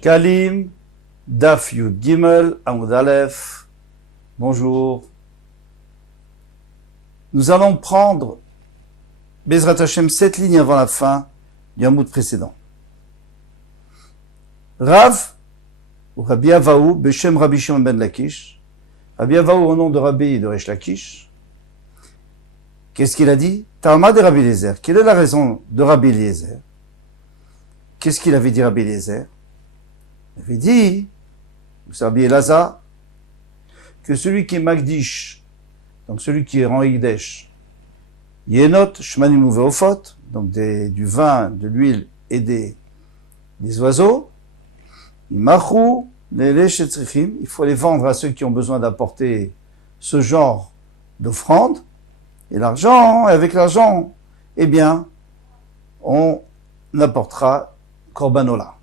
Kalim, Daf Yud Gimel, Amud Aleph. Bonjour. Nous allons prendre Bezrat Hashem 7 lignes avant la fin du Hamoud précédent. Rav, ou Rabbi Avaou, Beshem Rabbi Shimon ben Lakish. Rabbi Avaou au nom de Rabbi de Resh Lakish. Qu'est-ce qu'il a dit? Talma de Rabbi Eliezer. Quelle est la raison de Rabbi Eliezer? Qu'est-ce qu'il avait dit Rabbi Eliezer? Il avait dit, vous Rabbi Elazar, que celui qui est Magdish, donc celui qui est rend Higdesh, Yenot, Shmanim ou Veofot, donc du vin, de l'huile et des oiseaux, Imachu, les Shetrichim, il faut les vendre à ceux qui ont besoin d'apporter ce genre d'offrande, et avec l'argent, eh bien, on apportera Korbanola.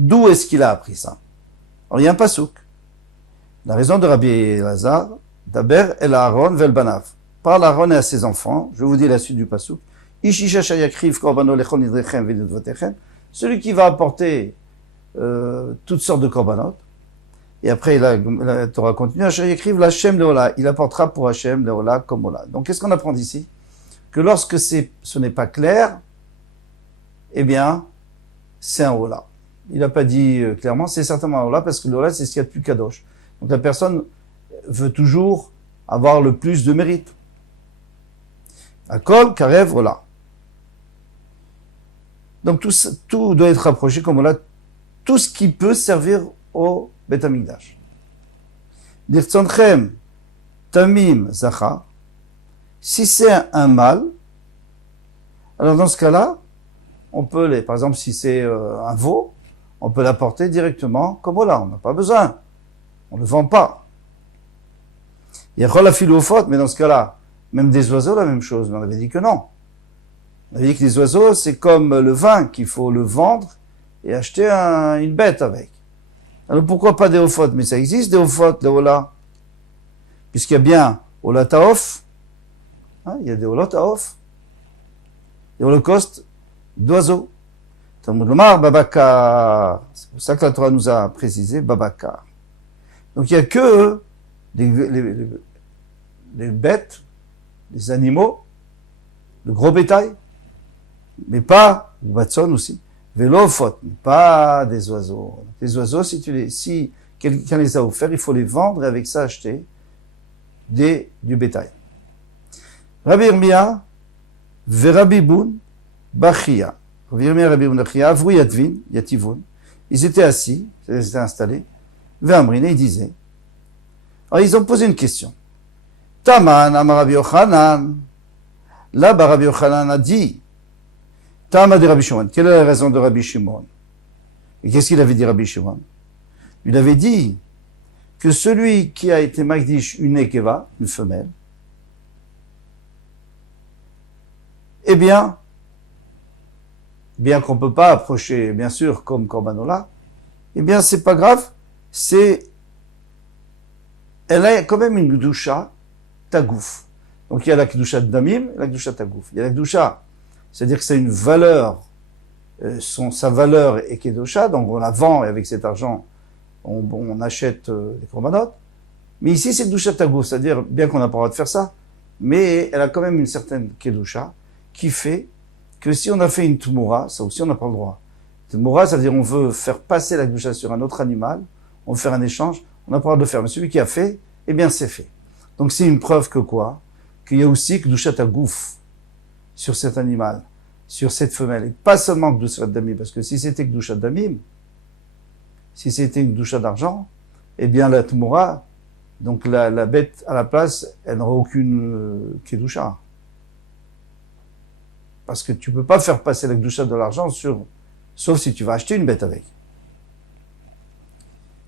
D'où est-ce qu'il a appris ça? Alors, il y a un pasouk. La raison de Rabbi Elazar, Daber el Aaron vel banav. Parle à Aaron et à ses enfants. Je vous dis la suite du pasouk. Ishisha shayakriv korbano lechon idrechem v'nidvotechem. Celui qui va apporter toutes sortes de korbanot. Et après, la Torah continue. Shayakriv l'Hashem leola. Il apportera pour Hashem leola comme ola. Donc, qu'est-ce qu'on apprend ici? Que lorsque ce n'est pas clair, eh bien, c'est un ola. Il n'a pas dit clairement, c'est certainement un ola, parce que l'ola, c'est ce qu'il y a de plus kadosh. Donc la personne veut toujours avoir le plus de mérite. Akol, karev, ola. Donc tout doit être rapproché comme ola, tout ce qui peut servir au Bet HaMikdash. Dirtzonchem, tamim, zacha. Si c'est un mâle, alors dans ce cas-là, on peut par exemple, si c'est un veau, on peut l'apporter directement comme ola. On n'a pas besoin. On ne le vend pas. Il y a la philofot, mais dans ce cas-là, même des oiseaux, la même chose. Mais on avait dit que non. On avait dit que les oiseaux, c'est comme le vin, qu'il faut le vendre et acheter une bête avec. Alors pourquoi pas des ophot? Mais ça existe des ophot, des ola. Puisqu'il y a bien ola taof, il y a des olot taof, des holocaustes d'oiseaux. Talmud lomar, babakar. C'est pour ça que la Torah nous a précisé babakar. Donc il n'y a que les bêtes, les animaux, le gros bétail, mais pas, ou batson aussi, vélofot, pas des oiseaux. Les oiseaux, si quelqu'un les a offerts, il faut les vendre et avec ça acheter du bétail. Rabbi Yirmiyah, Rabbi Boun, Bachia. Rabbi Yirmiyah, Rabbi Boun, Bachia, Avru Yatvin, Yativun. Ils étaient assis, ils étaient installés. Ve'amrin, et ils disaient. Alors ils ont posé une question. Taman, Amar Rabbi Yochanan. Là-bas, Rabbi Yochanan a dit. Tama de Rabbi Shimon. Quelle est la raison de Rabbi Shimon? Et qu'est-ce qu'il avait dit Rabbi Shimon? Il avait dit que celui qui a été Magdish une Nekeva, une femelle, eh bien qu'on ne peut pas approcher, bien sûr, comme Korbanola, eh bien, c'est pas grave, elle a quand même une Gdusha Tagouf. Donc, il y a la Gdusha Damim et la Gdusha Tagouf. Il y a la Gdusha, c'est-à-dire que c'est une valeur, sa valeur est Kedusha, donc on la vend et avec cet argent, on achète des Korbanot. Mais ici, c'est Gdusha Tagouf, c'est-à-dire, bien qu'on n'a pas le droit de faire ça, mais elle a quand même une certaine Kedusha qui fait que si on a fait une Tmoura, ça aussi on n'a pas le droit. Tmoura, ça veut dire on veut faire passer la Gdusha sur un autre animal, on veut faire un échange, on n'a pas le droit de le faire. Mais celui qui a fait, eh bien c'est fait. Donc c'est une preuve que quoi? Qu'il y a aussi Gdusha Tagouf sur cet animal, sur cette femelle. Et pas seulement Gdusha Damim, parce que si c'était Gdusha Damim, si c'était une Gdusha d'argent, eh bien la Tmoura, donc la bête à la place, elle n'aura aucune Kedusha. Parce que tu peux pas faire passer la Gdusha de l'argent sauf si tu vas acheter une bête avec.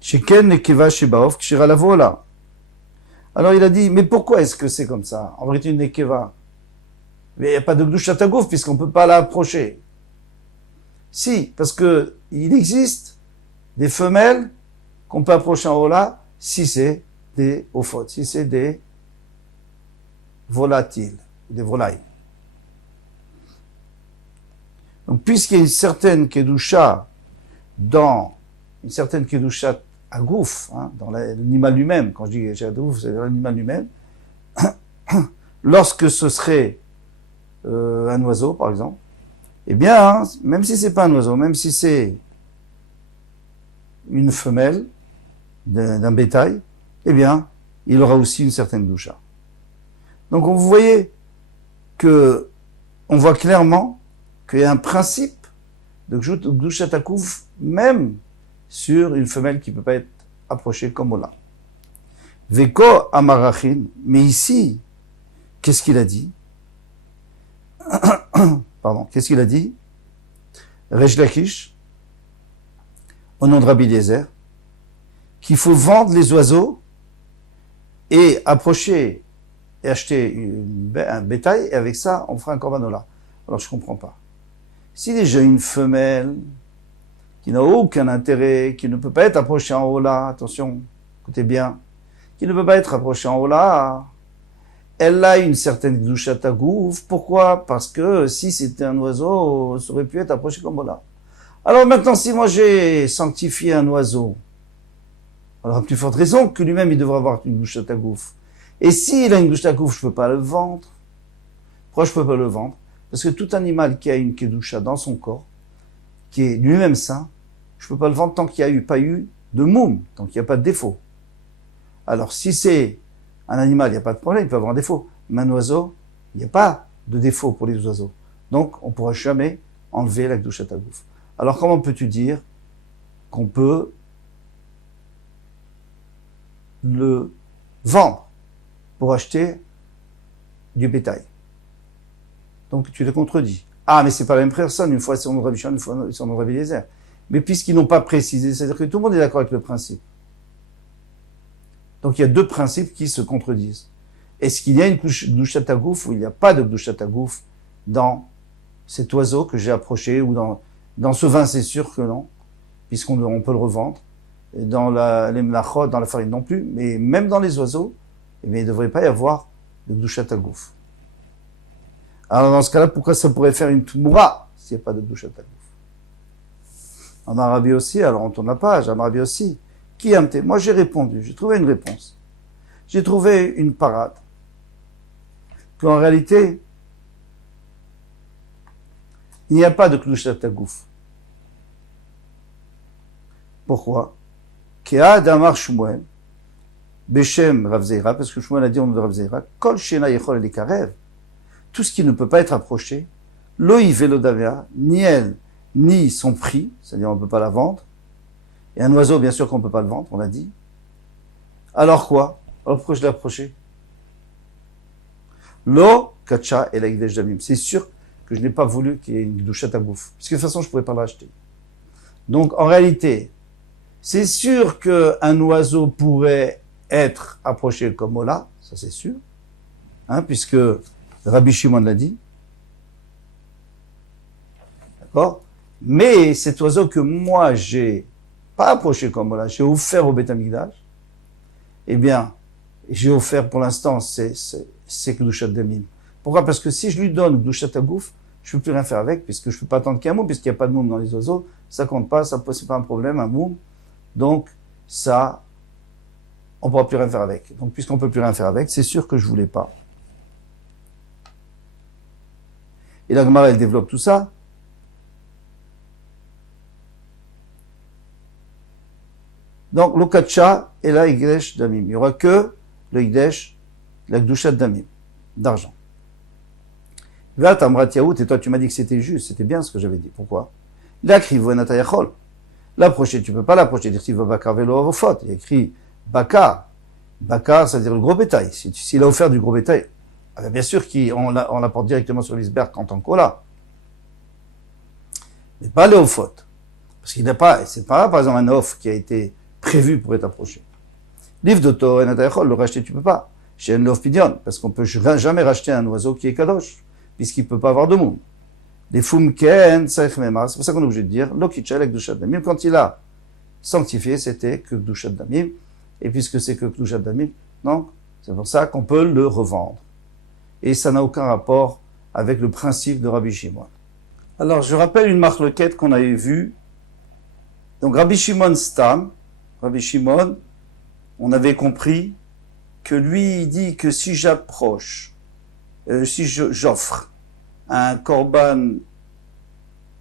Sheken nekeva shebaof kshira lavola. Alors il a dit, mais pourquoi est-ce que c'est comme ça? En vérité, une nekeva. Mais il n'y a pas de Gdusha Tagouf puisqu'on peut pas l'approcher. Si, parce que il existe des femelles qu'on peut approcher en Ola si c'est des ophot, si c'est des volatiles, des volailles. Donc, puisqu'il y a une certaine kedusha dans une certaine kedusha à gouf, hein, dans l'animal lui-même, quand je dis kedusha à gouf, c'est l'animal lui-même, lorsque ce serait un oiseau, par exemple, eh bien, hein, même si c'est pas un oiseau, même si c'est une femelle d'un bétail, eh bien, il aura aussi une certaine doucha. Donc, vous voyez que, on voit clairement qu'il y a un principe de doucha takouf, même sur une femelle qui ne peut pas être approchée comme Ola. Veko amarachin, mais ici, qu'est-ce qu'il a dit? Pardon, qu'est-ce qu'il a dit? Resh Lakish, au nom de Rabbi Eliezer, qu'il faut vendre les oiseaux et approcher et acheter un bétail, et avec ça, on fera un corbanola. Alors, je comprends pas. Si déjà une femelle qui n'a aucun intérêt, qui ne peut pas être approchée en haut là, attention, écoutez bien, qui ne peut pas être approchée en haut là, elle a une certaine gdushat tagouf. Pourquoi? Parce que si c'était un oiseau, ça aurait pu être approché comme là. Alors maintenant, si moi j'ai sanctifié un oiseau, alors à plus forte raison que lui-même il devrait avoir une gdushat tagouf. Et s'il a une gdushat tagouf, je peux pas le vendre. Pourquoi je peux pas le vendre? Parce que tout animal qui a une kedusha dans son corps, qui est lui-même sain, je peux pas le vendre tant qu'il n'y a pas eu de moum, tant qu'il n'y a pas de défaut. Alors si c'est un animal, il n'y a pas de problème, il peut avoir un défaut. Mais un oiseau, il n'y a pas de défaut pour les oiseaux. Donc, on ne pourra jamais enlever la Kedushat Hagouf. Alors, comment peux-tu dire qu'on peut le vendre pour acheter du bétail? Donc, tu te contredis. Ah, mais c'est pas la même personne. Une fois, c'est son Rabbi Shimon, une fois, c'est son Rabbi Eliezer. Mais puisqu'ils n'ont pas précisé, c'est-à-dire que tout le monde est d'accord avec le principe. Donc il y a deux principes qui se contredisent. Est-ce qu'il y a une Kedushat Hagouf ou il n'y a pas de Kedushat Hagouf dans cet oiseau que j'ai approché ou dans ce vin? C'est sûr que non, puisqu'on peut le revendre. Et dans les mlachot, dans la farine non plus, mais même dans les oiseaux, eh bien, il ne devrait pas y avoir de Kedushat Hagouf. Alors dans ce cas-là, pourquoi ça pourrait faire une tmoura s'il n'y a pas de Kedushat Hagouf? En Arabie aussi, alors on tourne la page, en Arabie aussi. Qui a Moi, j'ai répondu, j'ai trouvé une réponse. J'ai trouvé une parade. Qu'en réalité, il n'y a pas de Kedushat Hagouf. Pourquoi? Ke'ad amar Shmuel, Beshem Rav Zeira, parce que Shmuel a dit au nom de Rav Zeira, Kol shena yechol likarev, tout ce qui ne peut pas être approché, lo'i velo davea, ni elle, ni son prix, c'est-à-dire on ne peut pas la vendre, et un oiseau, bien sûr qu'on ne peut pas le vendre, on l'a dit. Alors quoi? Alors pourquoi je l'ai approché? Lo kacha et la Hekdesh damim. C'est sûr que je n'ai pas voulu qu'il y ait une Kedushat Hagouf, parce que de toute façon, je ne pourrais pas l'acheter. Donc, en réalité, c'est sûr qu'un oiseau pourrait être approché comme Ola, ça c'est sûr, hein, puisque Rabbi Shimon l'a dit. D'accord? Mais cet oiseau que moi j'ai pas approché comme Ola, j'ai offert au Beth Amikdash, eh bien, j'ai offert pour l'instant c'est Kedushat Damim. Pourquoi? Parce que si je lui donne Kedushat Hagouf, je peux plus rien faire avec, puisque je peux pas attendre qu'il y ait un moum, puisqu'il n'y a pas de moum dans les oiseaux, ça compte pas, ça c'est pas un problème, un moum. Donc, ça, on pourra plus rien faire avec. Donc, puisqu'on peut plus rien faire avec, c'est sûr que je voulais pas. Et la Gemara, elle développe tout ça. Donc, le Kacha et la Hekdesh Damim. Il n'y aura que le Hekdesh, la Kedushat Damim, d'argent. Va Tamrat Yaout, et toi tu m'as dit que c'était juste, c'était bien ce que j'avais dit. Pourquoi? La Krivonata Yachol. L'approcher, tu peux pas l'approcher. Dire, va Bakar Velo Avofot. Il y a écrit Bakar. Bakar, c'est-à-dire le gros bétail. S'il a offert du gros bétail, bien sûr qu'on l'apporte directement sur l'iceberg en tant qu'Ola. Mais pas le Ofot. Parce qu'il n'a pas, c'est pas, par exemple, un off qui a été prévu pour être approché. Livre d'auto, le racheter, tu peux pas. Chez un lof pidion, parce qu'on peut jamais racheter un oiseau qui est kadosh, puisqu'il peut pas avoir de monde. Les fumken, c'est pour ça qu'on est obligé de dire, l'okitchel avec Kedushat Damim, quand il a sanctifié, c'était que Kedushat Damim, et puisque c'est que Kedushat Damim, donc, c'est pour ça qu'on peut le revendre. Et ça n'a aucun rapport avec le principe de Rabbi Shimon. Alors, je rappelle une marloquette qu'on avait vue. Donc, Rabbi Shimon Stam, Rabbi Shimon, on avait compris que lui, il dit que si j'approche, si j'offre un korban,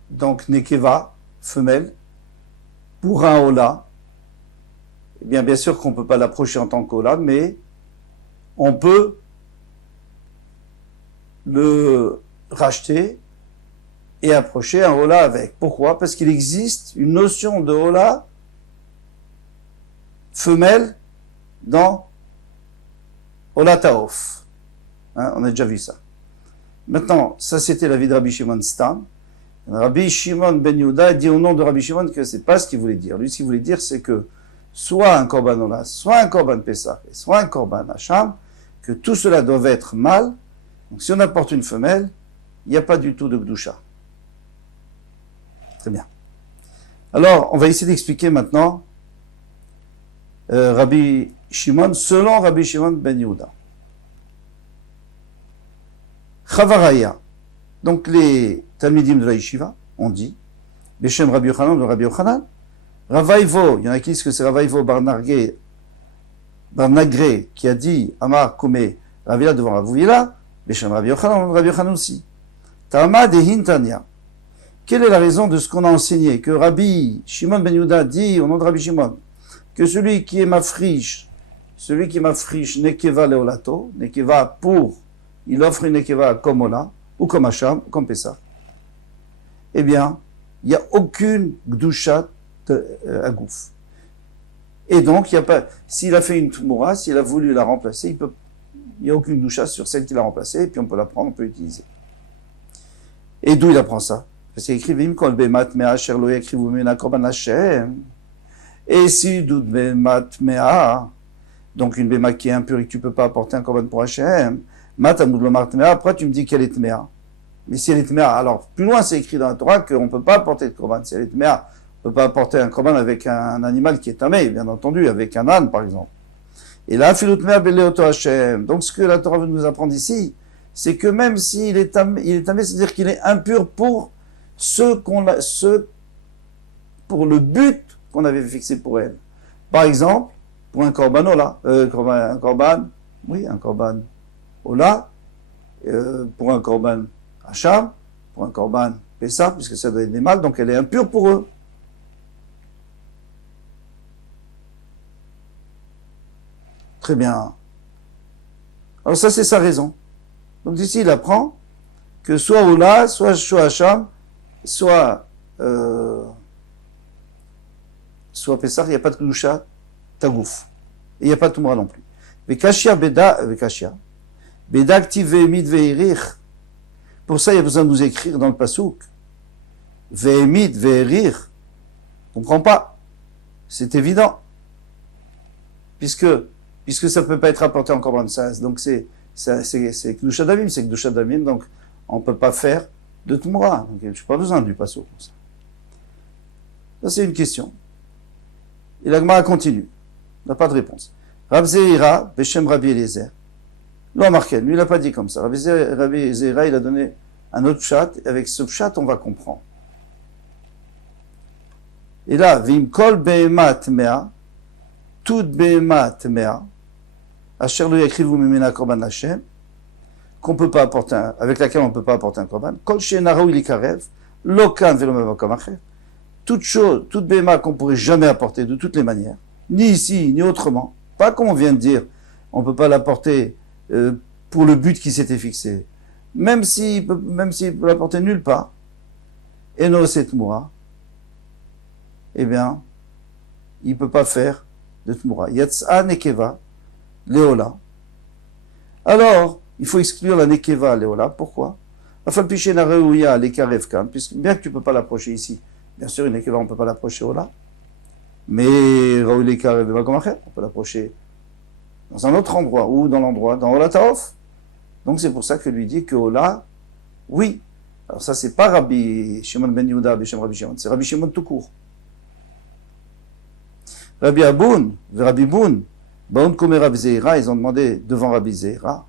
donc nekeva, femelle, pour un hola, eh bien sûr qu'on ne peut pas l'approcher en tant qu'hola, mais on peut le racheter et approcher un hola avec. Pourquoi? Parce qu'il existe une notion de hola femelle dans hola taof. Hein, on a déjà vu ça. Maintenant, ça c'était l'avis de Rabbi Shimon Stam. Rabbi Shimon ben Yehuda dit au nom de Rabbi Shimon que c'est pas ce qu'il voulait dire. Lui, ce qu'il voulait dire, c'est que soit un korban hola, soit un korban Pessah, soit un korban Hacham, que tout cela doit être mâle. Donc si on apporte une femelle, il n'y a pas du tout de Gdusha. Très bien. Alors, on va essayer d'expliquer maintenant Rabbi Shimon, selon Rabbi Shimon ben Yehuda. Chavaraya. Donc les Talmidim de la Yeshiva ont dit, Beshem Rabbi Yochanan de Rabbi Yochanan, Ravaivo, il y en a qui disent que c'est Ravaivo Barnagre qui a dit Amar Kome Ravila devant Ravouila, Beshem Rabbi Yochanan de Rabbi Yochanan aussi. Tama de Hintania. Quelle est la raison de ce qu'on a enseigné? Que Rabbi Shimon ben Yehuda dit au nom de Rabbi Shimon que celui qui m'affriche Nekeva Leolato, Nekeva pour, il offre une Nekeva comme Ola, ou comme Hacham, comme Pessah. Eh bien, il n'y a aucune Gdusha à Gouf. Et donc, il y a pas, s'il a fait une Tmoura, s'il a voulu la remplacer, il n'y a aucune Gdusha sur celle qu'il a remplacée, et puis on peut la prendre, on peut l'utiliser. Et d'où il apprend ça? Parce qu'il écrit Vim kol bemat mea asher lo yakrivu mimena korban Hashem. Et si dout bemat mea, donc une bema qui est impure et que tu ne peux pas apporter un korban pour Hashem, mat amud lo mart mea, après tu me dis qu'elle est tmea. Mais si elle est tmea, alors plus loin c'est écrit dans la Torah qu'on ne peut pas apporter de korban. Si elle est tmea, on ne peut pas apporter un korban avec un animal qui est tamé, bien entendu, avec un âne par exemple. Et là, filut mea beleoto Hashem. Donc ce que la Torah veut nous apprendre ici, c'est que même s'il est tamé, c'est-à-dire qu'il est impur pour pour le but qu'on avait fixé pour elle. Par exemple, pour un korban ola, un korban ola, pour un korban hacham, pour un korban pessah, puisque ça doit être des mâles, donc elle est impure pour eux. Très bien. Alors ça, c'est sa raison. Donc ici, il apprend que soit ola, soit hacham, soit Pessah, il n'y a pas de Kedusha, Tagouf. Et il n'y a pas de Tumra non plus. Vekashia beda, aktiv ve'emid ve'erich. Pour ça, il y a besoin de nous écrire dans le pasouk. Ve'emid ve'erich. On ne comprend pas. C'est évident. Puisque ça ne peut pas être apporté en Korban Sas. Donc c'est Kedusha Damim, c'est Kedusha Damim, donc on ne peut pas faire de Tumra. Donc je n'ai pas besoin du pasouk pour ça. Ça, c'est une question. Et la Gemara continue. On n'a pas de réponse. Rav Zeira, Beshem Rabbi Eliezer. L'homme marqué, lui il n'a pas dit comme ça. Rabbi Zeira, il a donné un autre pshat. Avec ce pshat, on va comprendre. Et là, Vim kol behemat mea, toute behemat mea, asher lo yakrivu mimena korban Hashem, qu'on peut pas apporter avec laquelle on ne peut pas apporter un korban. Kol she'enarou ilikarev, lokan velo mevakom acher. Toute chose, toute béma qu'on ne pourrait jamais apporter de toutes les manières, ni ici, ni autrement, pas comme on vient de dire, on ne peut pas l'apporter pour le but qui s'était fixé, même s'il peut l'apporter nulle part, et no set moura, eh bien, il ne peut pas faire de tmoura. Yatsa nekeva, leola. Alors, il faut exclure la nekeva, leola. Pourquoi? Afal piché na reuya, lekarev kan, puisque bien que tu ne peux pas l'approcher ici, bien sûr, une nekeva, on ne peut pas l'approcher au là. Mais on peut l'approcher dans un autre endroit, ou dans l'endroit, dans Ola Taof. Donc c'est pour ça que lui dit que Ola, oui. Alors ça, c'est pas Rabbi Shimon ben Yehuda, Rabbi Shimon, c'est Rabbi Shimon tout court. Rabbi Aboun, Rabbi Boun, Baoun Kome Rabbi Zeira, ils ont demandé devant Rabbi Zeira,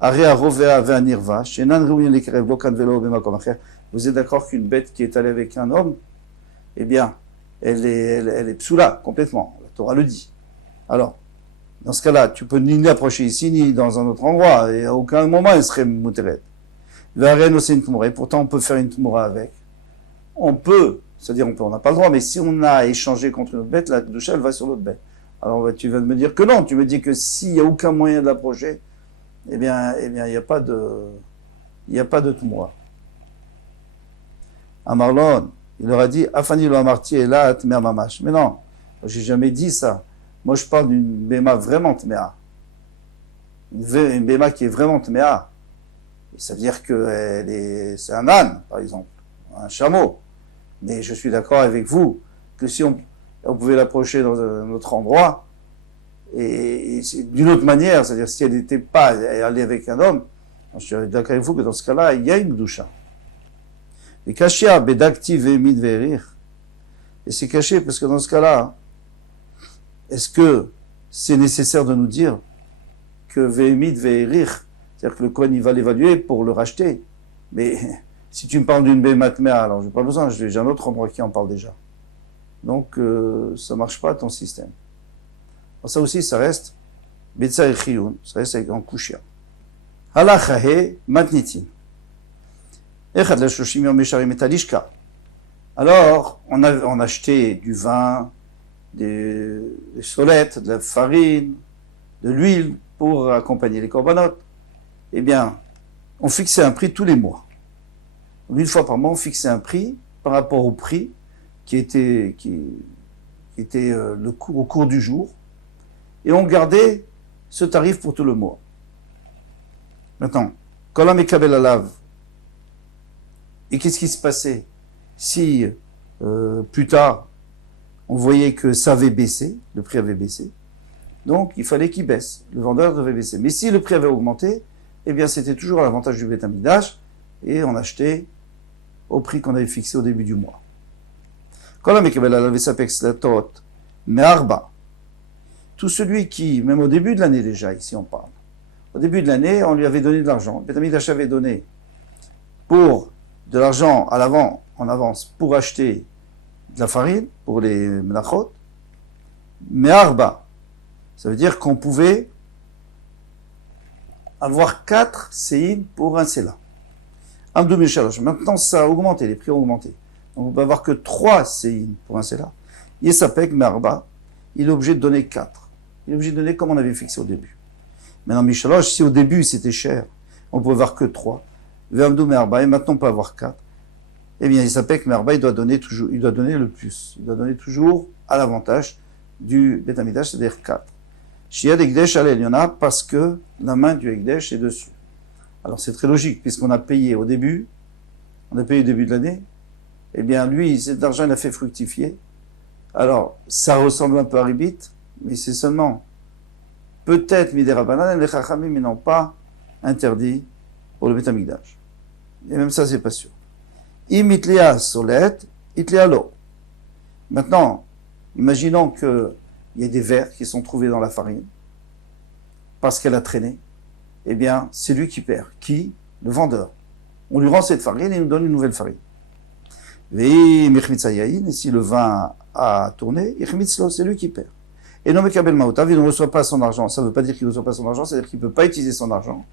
Area Rovea Ve'anirva, Shenan Ruyin Lekarev Lokan Velo Bemakom Acher, vous êtes d'accord qu'une bête qui est allée avec un homme, eh bien, elle est psoula, complètement. La Torah le dit. Alors, dans ce cas-là, tu peux ni l'approcher ici, ni dans un autre endroit, et à aucun moment elle serait mouteret. La reine, c'est une tmoura, et pourtant on peut faire une tmoura avec. On peut, c'est-à-dire on n'a pas le droit, mais si on a échangé contre une autre bête, la doucha, elle va sur l'autre bête. Alors tu vas me dire que non, tu me dis que s'il n'y a aucun moyen de l'approcher, eh bien, il n'y a pas de tmoura. À Marlon, il leur a dit, Afani lo amarti et là, tmea mamash. Mais non, j'ai jamais dit ça. Moi, je parle d'une béma vraiment tmea. Une béma qui est vraiment tmea. Ça veut dire que c'est un âne, par exemple, un chameau. Mais je suis d'accord avec vous que si on pouvait l'approcher dans un autre endroit, et d'une autre manière, c'est-à-dire si elle n'était pas allée avec un homme, je suis d'accord avec vous que dans ce cas-là, il y a une doucha. Et kashia bedakti ve'emid ve'erir. Et c'est caché parce que dans ce cas-là, est-ce que c'est nécessaire de nous dire que ve'emid ve'erir, c'est-à-dire que le Kohen il va l'évaluer pour le racheter. Mais si tu me parles d'une bématmea, alors j'ai pas besoin, j'ai un autre endroit qui en parle déjà. Donc ça marche pas ton système. Alors, ça aussi, ça reste betsa et chiyun, ça reste en kushia. Halachahe matnitin. Alors, on achetait du vin, des solettes, de la farine, de l'huile pour accompagner les corbanotes. Eh bien, on fixait un prix tous les mois. Une fois par mois, on fixait un prix par rapport au prix qui était au cours du jour. Et on gardait ce tarif pour tout le mois. Maintenant, quand la Mekabel Alav, et qu'est-ce qui se passait si plus tard on voyait que ça avait baissé, le prix avait baissé, donc il fallait qu'il baisse, le vendeur devait baisser. Mais si le prix avait augmenté, eh bien c'était toujours à l'avantage du Beth Amikdash et on achetait au prix qu'on avait fixé au début du mois. Quand la Mekabel Alav et Sapex Latot, Me'arba, tout celui qui, même au début de l'année déjà, ici on parle, au début de l'année, on lui avait donné de l'argent, le Beth Amikdash avait donné pour de l'argent en avance pour acheter de la farine pour les menachot, mais arba, ça veut dire qu'on pouvait avoir 4 séines pour un séla. Maintenant, ça a augmenté, les prix ont augmenté. Donc, on peut avoir que 3 séines pour un séla. Yesapek, mais arba, il est obligé de donner 4. Il est obligé de donner comme on avait fixé au début. Maintenant, Michalosh, si au début c'était cher, on pouvait avoir que 3. Vermdou Merba, et maintenant on peut avoir 4. Eh bien, il s'appelle que Merba, il doit donner le plus. Il doit donner toujours à l'avantage du Beth Amikdash, c'est-à-dire 4. Shiad Ekdesh Alel, il y en a parce que la main du Ekdesh est dessus. Alors c'est très logique, puisqu'on a payé au début de l'année, eh bien lui, cet argent, il a fait fructifier. Alors, ça ressemble un peu à Ribit, mais c'est seulement peut-être Midera Banan, les Chachamim, mais n'ont pas interdit pour le Beth Amikdash. Et même ça, c'est pas sûr. Im itlia solet, itlia lo. Maintenant, imaginons qu'il y ait des vers qui sont trouvés dans la farine, parce qu'elle a traîné. Eh bien, c'est lui qui perd. Qui? Le vendeur. On lui rend cette farine et il nous donne une nouvelle farine. Et si le vin a tourné, c'est lui qui perd. Et non, mais Kabel Maotav, il ne reçoit pas son argent. Ça ne veut pas dire qu'il ne reçoit pas son argent, c'est-à-dire qu'il ne peut pas utiliser son argent.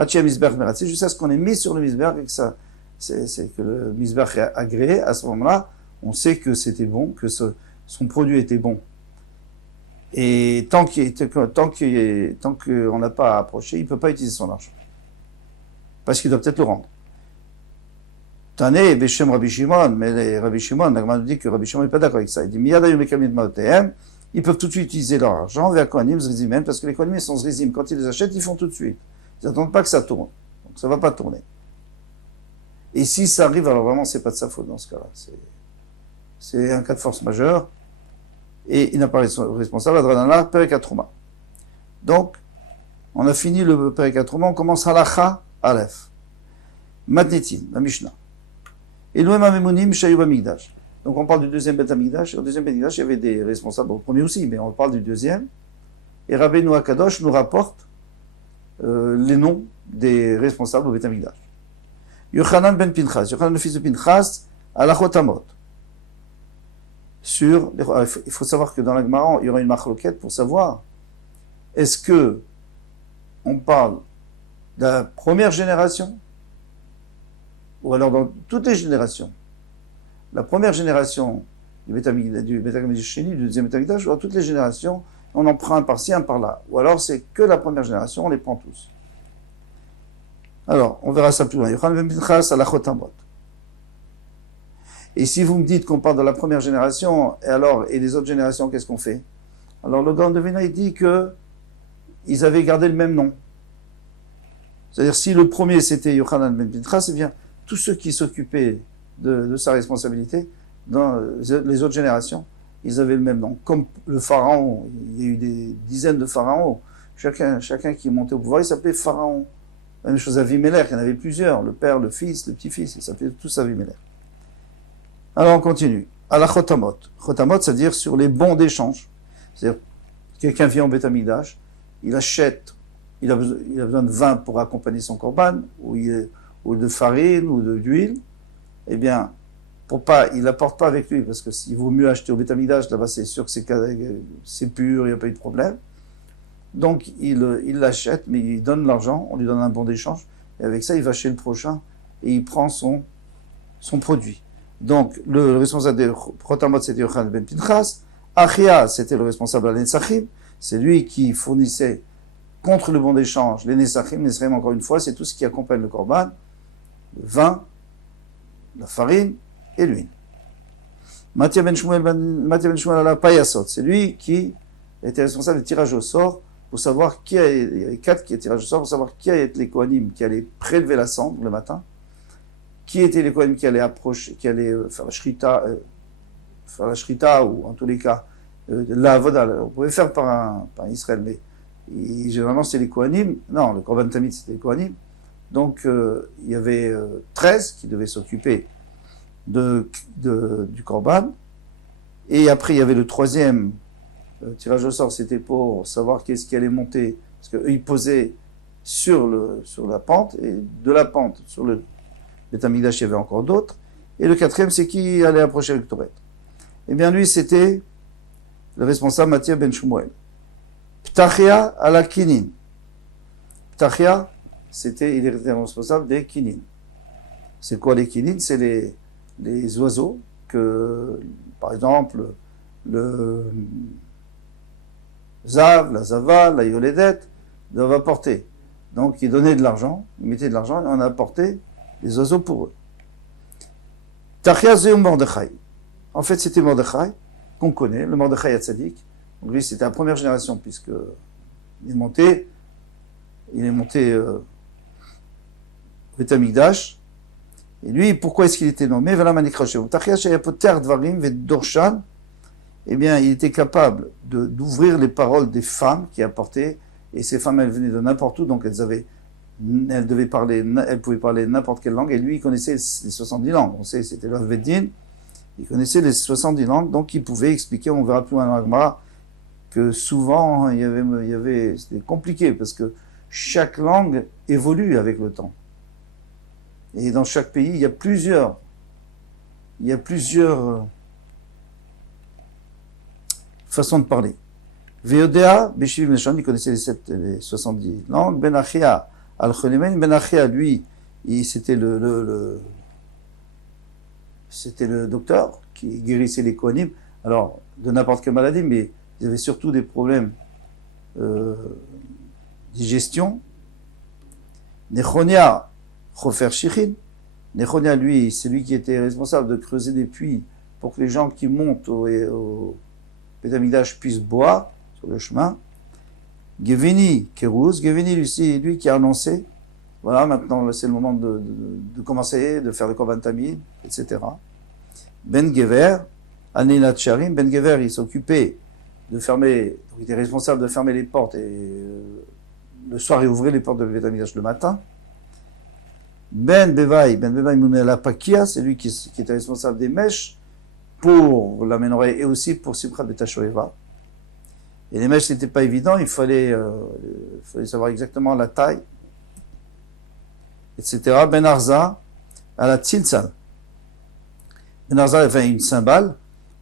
Jusqu'à ce qu'on ait mis sur le misberg et que ça, c'est que le misberg est agréé. À ce moment-là, on sait que c'était bon, que son produit était bon. Et tant qu'on n'a pas approché, il ne peut pas utiliser son argent. Parce qu'il doit peut-être le rendre. Tané, Beshem Rabbi Shimon, mais Rabbi Shimon, nous dit que Rabbi Shimon n'est pas d'accord avec ça. Il dit, ils peuvent tout de suite utiliser leur argent vers Kohanim, Zrizim, parce que les Kohanim sont Zrizim. Quand ils les achètent, ils font tout de suite. Ils n'attendent pas que ça tourne. Donc ça ne va pas tourner. Et si ça arrive, alors vraiment, c'est pas de sa faute dans ce cas-là. C'est un cas de force majeure. Et il n'a pas responsable. Adranana, Perekatrouma. Donc, on a fini le Perekatrouma, on commence Halacha Aleph. Matnetin, la Mishnah. Et Noem Amemunim, Shayub Amigdash. Donc on parle du deuxième Beth Amikdash. Au deuxième Beth Amikdash, il y avait des responsables, au premier aussi, mais on parle du deuxième. Et Rabbeinu Akadosh nous rapporte les noms des responsables au Beth Amikdash. Yochanan ben Pinchas, Yochanan le fils de Pinchas, à la Chotamot. Il faut savoir que dans la Gemara, il y aura une marloquette pour savoir est-ce que on parle de la première génération ou alors dans toutes les générations. La première génération du Beth Amikdash Sheni, du deuxième Beth Amikdash, ou dans toutes les générations, on en prend un par-ci, un par-là. Ou alors c'est que la première génération, on les prend tous. Alors, on verra ça plus loin. Yochanan ben Pinchas à la Chotamot. Et si vous me dites qu'on parle de la première génération, et les autres générations, qu'est-ce qu'on fait? Alors le Gaon de Vilna, il dit que ils avaient gardé le même nom. C'est-à-dire, si le premier c'était Yochanan ben Pinchas, eh bien, tous ceux qui s'occupaient de sa responsabilité, dans les autres générations, ils avaient le même nom. Comme le pharaon, il y a eu des dizaines de pharaons, chacun qui montait au pouvoir, il s'appelait pharaon. La même chose à Avimelech, il y en avait plusieurs, le père, le fils, le petit-fils, ils s'appelaient tous Avimelech. Alors on continue. À la Chotamot. Chotamot, c'est-à-dire sur les bons d'échange. C'est-à-dire, quelqu'un vient au Beth Amikdash, il achète, il a besoin de vin pour accompagner son korban, ou de farine, ou d'huile. Eh bien, il l'apporte pas avec lui, parce que s'il vaut mieux acheter au Beth Amikdash, là-bas c'est sûr que c'est pur, il n'y a pas eu de problème. Donc il l'achète, mais il donne l'argent, on lui donne un bon d'échange, et avec ça il va chez le prochain, et il prend son produit. Donc, le responsable de Chotamot, c'était Yochanan ben Pinchas. Achia, c'était le responsable de la Netzachim. C'est lui qui fournissait contre le bon d'échange les Netzachim. Les Netzachim, encore une fois, c'est tout ce qui accompagne le korban, le vin, la farine et l'huile. Matthias ben Shmuel à la Payasot, c'est lui qui était responsable du tirage au sort pour savoir il y avait 4 qui étaient tirage au sort, pour savoir qui allaient être les Kohanim qui allaient prélever la cendre le matin. Qui étaient les Kohanim qui allaient faire la shrita, ou en tous les cas, la avoda, on pouvait faire par Israël, mais généralement c'était les Kohanim, non, le Korban Tamid c'était les Kohanim, donc il y avait 13 qui devaient s'occuper du Korban, et après il y avait le troisième tirage au sort, c'était pour savoir qu'est-ce qui allait monter, parce qu'eux ils posaient sur la pente, et de la pente sur le Beth Amikdash, il y avait encore d'autres. Et le quatrième, c'est qui allait approcher le Ktoret. Eh bien, lui, c'était le responsable Matthias ben Shmuel. Ptachia à la Kinin. Ptachia, il était responsable des Kinin. C'est quoi les Kinin? C'est les oiseaux que, par exemple, le Zav, la Zava, la Yoledet, doivent apporter. Donc, ils donnaient de l'argent, ils mettaient de l'argent, et on apportait les oiseaux pour eux. Tachia Zéou Mordechai. En fait, c'était Mordechai, qu'on connaît, le Mordechai Hatzadik. Donc lui, c'était la première génération, puisque il est monté Beth Amikdash. Et lui, pourquoi est-ce qu'il était nommé? Tachia Shayapoter Dvarim Vedorshan. Eh bien, il était capable d'ouvrir les paroles des femmes qui apportaient, et ces femmes, elles venaient de n'importe où, donc elles pouvaient parler n'importe quelle langue, et lui, il connaissait les 70 langues. On sait, c'était l'Av Beddin, il connaissait les 70 langues, donc il pouvait expliquer, on verra plus loin dans la Gemara, que souvent, c'était compliqué, parce que chaque langue évolue avec le temps. Et dans chaque pays, il y a plusieurs façons de parler. Veodea, Beshivim Leshon, il connaissait les 70 langues. Ben Achia, Al-Kholimen, Ben Achia, lui, c'était le docteur qui guérissait les Kohanim, alors de n'importe quelle maladie, mais il y avait surtout des problèmes digestion. Nechonia, Chofer Shichin. Nechonia, lui, c'est lui qui était responsable de creuser des puits pour que les gens qui montent au Beth Amikdash puissent boire sur le chemin. Gevini, Kérouz, Gevini, lui qui a annoncé, voilà, maintenant c'est le moment de commencer, de faire le Korban Tamid, etc. Ben Gever, Aninat Sharim, Ben Gever, il s'occupait de fermer, il était responsable de fermer les portes, et le soir il ouvrait les portes de Beth Amikdash le matin. Ben Bevaï Mounela Pakia, c'est lui qui était responsable des mèches pour la Ménorée et aussi pour Simchat Beth HaShoeva. Et les mèches, c'était pas évident, il fallait savoir exactement la taille, etc. Ben Arza, à la tzilzal. Ben Arzal avait fait une cymbale,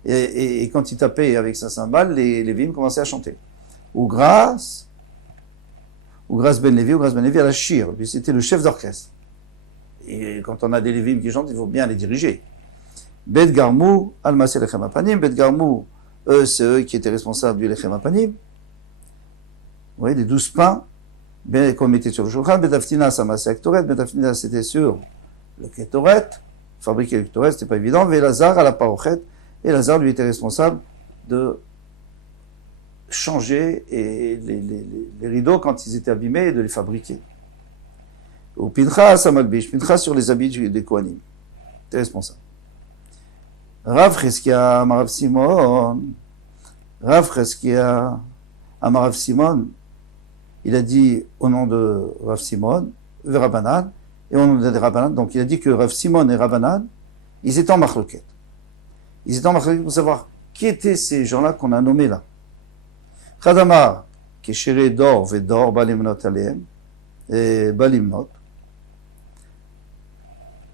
et quand il tapait avec sa cymbale, les Lévim commençaient à chanter. Ou grâce Ben Lévi à la shir, puis c'était le chef d'orchestre. Et quand on a des Lévim qui chantent, il faut bien les diriger. Bet Garmou, Al-Masé Lechem Apanim, Bet Garmou, c'est eux qui étaient responsables du Lechem Apanim. Vous voyez, les 12 pains, qu'on mettait sur le Shulchan. Bet Aftina, ça Masé Aktoret, Bet Aftina, c'était sur le Ketoret. Fabriquer le Ketoret, c'était pas évident. Et Lazare à la Parochet, et Lazare lui était responsable de changer les rideaux quand ils étaient abîmés et de les fabriquer. Ou Pinchas Amalbish, Pinchas sur les habits des Kohanim. C'était responsable. Rav Cheskia, Amarav Simon, Amarav Simon, il a dit au nom de Rav Simon, Rabanan, et au nom de Rabanan, donc il a dit que Rav Simon et Rabanan, ils étaient en machloket. Ils étaient en machloket pour savoir qui étaient ces gens-là qu'on a nommés là. Khadamar, Keshere Dor, Vedor, Balimnot Aleem, et Balimnot,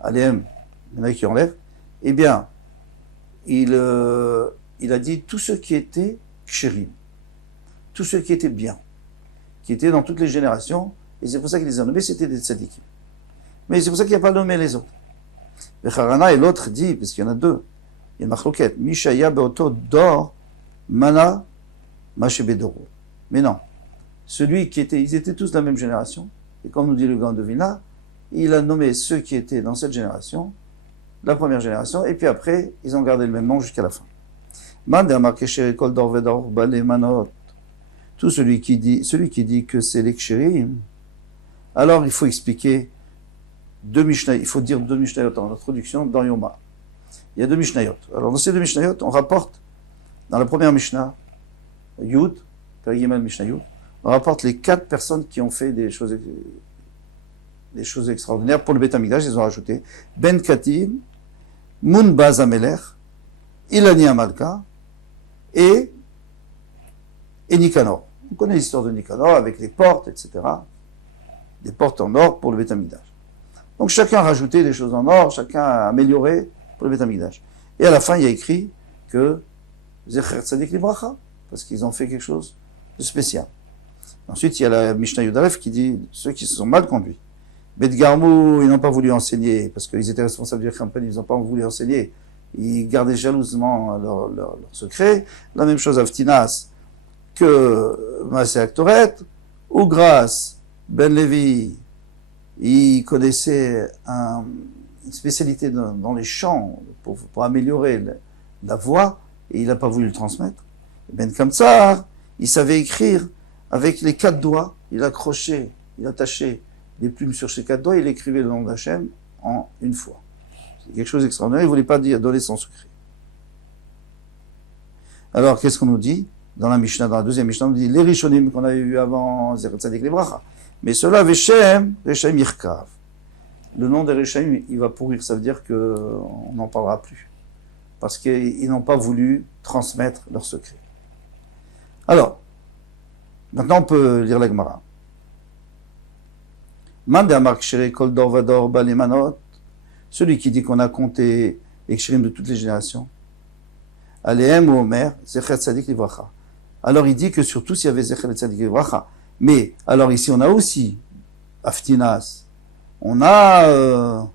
Aleem, il y en a qui enlèvent, eh bien, il a dit tous ceux qui étaient kshérim, tous ceux qui étaient bien, qui étaient dans toutes les générations, et c'est pour ça qu'il les a nommés, c'était des tzadikim. Mais c'est pour ça qu'il n'a pas nommé les autres. Et Harana et l'autre dit, parce qu'il y en a deux, il y a Machloket, Mishaya Beoto Dor, Mana, Mashebedoro. Mais non, celui qui était, ils étaient tous de la même génération, et comme nous dit le Gaon de Vilna, il a nommé ceux qui étaient dans cette génération, la première génération, et puis après, ils ont gardé le même nom jusqu'à la fin. Tout celui qui dit que c'est les kshérim, alors il faut expliquer deux Mishnayot, il faut dire deux Mishnayot en introduction dans Yoma. Il y a deux Mishnayot. Alors dans ces deux Mishnayot, on rapporte, dans la première Mishnah, Yud, Perigimel Mishnah Yud, on rapporte les 4 personnes qui ont fait des choses extraordinaires pour le Beth Amikdash. Ils ont rajouté Ben Katim, Munbaz Amelech, Ilani Amalka et Nicanor. On connaît l'histoire de Nicanor avec les portes, etc. Des portes en or pour le Beth Amikdash. Donc chacun a rajouté des choses en or, chacun a amélioré pour le Beth Amikdash. Et à la fin, il y a écrit que Zecher Tzadik Livracha, parce qu'ils ont fait quelque chose de spécial. Ensuite, il y a la Mishnah Yudalef qui dit ceux qui se sont mal conduits. Bet Garmou, ils n'ont pas voulu enseigner, parce qu'ils étaient responsables du Champagne, ils n'ont pas voulu enseigner. Ils gardaient jalousement leur secret. La même chose à Ftinas que Maaseh Aktoret. Ou grâce, Ben Levi, il connaissait une spécialité dans les chants pour améliorer la voix, et il n'a pas voulu le transmettre. Ben Kamtsar, il savait écrire avec les 4 doigts, il accrochait, il attachait les plumes sur ses 4 doigts, il écrivait le nom d'Hachem en une fois. C'est quelque chose d'extraordinaire, il ne voulait pas donner son secret. Alors, qu'est-ce qu'on nous dit dans la Mishnah, dans la deuxième Mishnah, on nous dit les Rishonim qu'on avait vu avant, Zeret Tzadik Livracha. Mais cela, Veshem, Reshaim Yirkav. Le nom des Reshaim, il va pourrir, ça veut dire qu'on n'en parlera plus. Parce qu'ils n'ont pas voulu transmettre leur secret. Alors, maintenant on peut lire la Gemara. Mande Amar Kshere Kol Dor Vador Balemanot, celui qui dit qu'on a compté les Ksherim de toutes les générations. Alehem ou Omer, Zecher Tzadik Livracha. Alors il dit que surtout s'il y avait Zecher Tzadik Livracha. Mais, alors ici on a aussi Aftinas, on a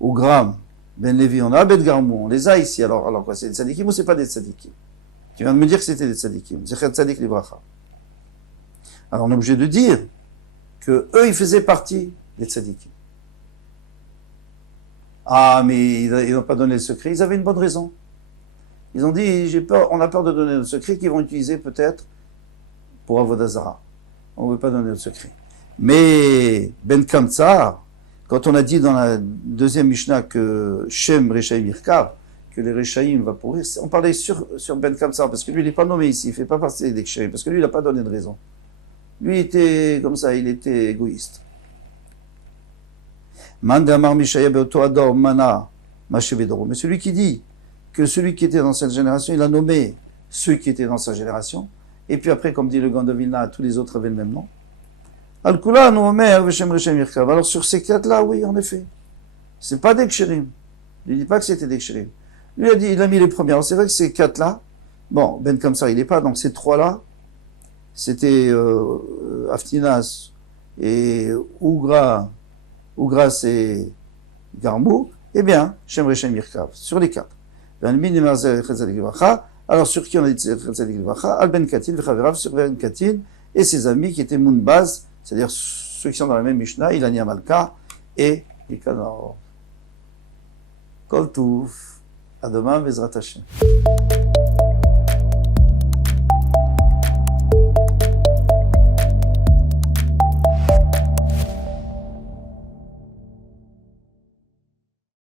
Ugram, Ben Levi, on a Bet Garmou, on les a ici. Alors quoi, c'est des tzadikim ou c'est pas des tzadikim? Tu viens de me dire que c'était des tzadikim. Zecher Tzadik Livracha. Alors on est obligé de dire que eux, ils faisaient partie des tzadikim. Ah, mais ils n'ont pas donné le secret. Ils avaient une bonne raison. Ils ont dit, on a peur de donner le secret qu'ils vont utiliser peut-être pour Avodah Zarah. On ne veut pas donner le secret. Mais Ben Kamtsar, quand on a dit dans la deuxième Mishnah que Shem Reshaim Yirkav, que les Reshaim va pourrir, on parlait sur Ben Kamtsar, parce que lui, il n'est pas nommé ici, il ne fait pas partie des Ksherim, parce que lui, il n'a pas donné de raison. Lui, il était comme ça, il était égoïste. Mais celui qui dit que celui qui était dans cette génération, il a nommé ceux qui étaient dans sa génération, et puis après, comme dit le Gaon de Vilna, tous les autres avaient le même nom. Alors sur ces 4-là, oui, en effet. C'est pas des kshérim. Il dit pas que c'était des kshérim. Lui a dit, il a mis les premières. Alors c'est vrai que ces 4-là, bon, Ben comme ça, il n'est pas, donc ces 3-là, c'était Aftinas et Ougra, Ougras et Garmou, eh bien, Shem Rechem Yirkav, sur les 4. Alors sur qui on a dit Tzadik Levacha? Al Ben Katin, Vechaverav, sur Ben Katin, et ses amis qui étaient Mounbaz, c'est-à-dire ceux qui sont dans la même Mishnah, Ilani Amalka et Ikanor. Kol Touf, à demain, Bezrat Hashem.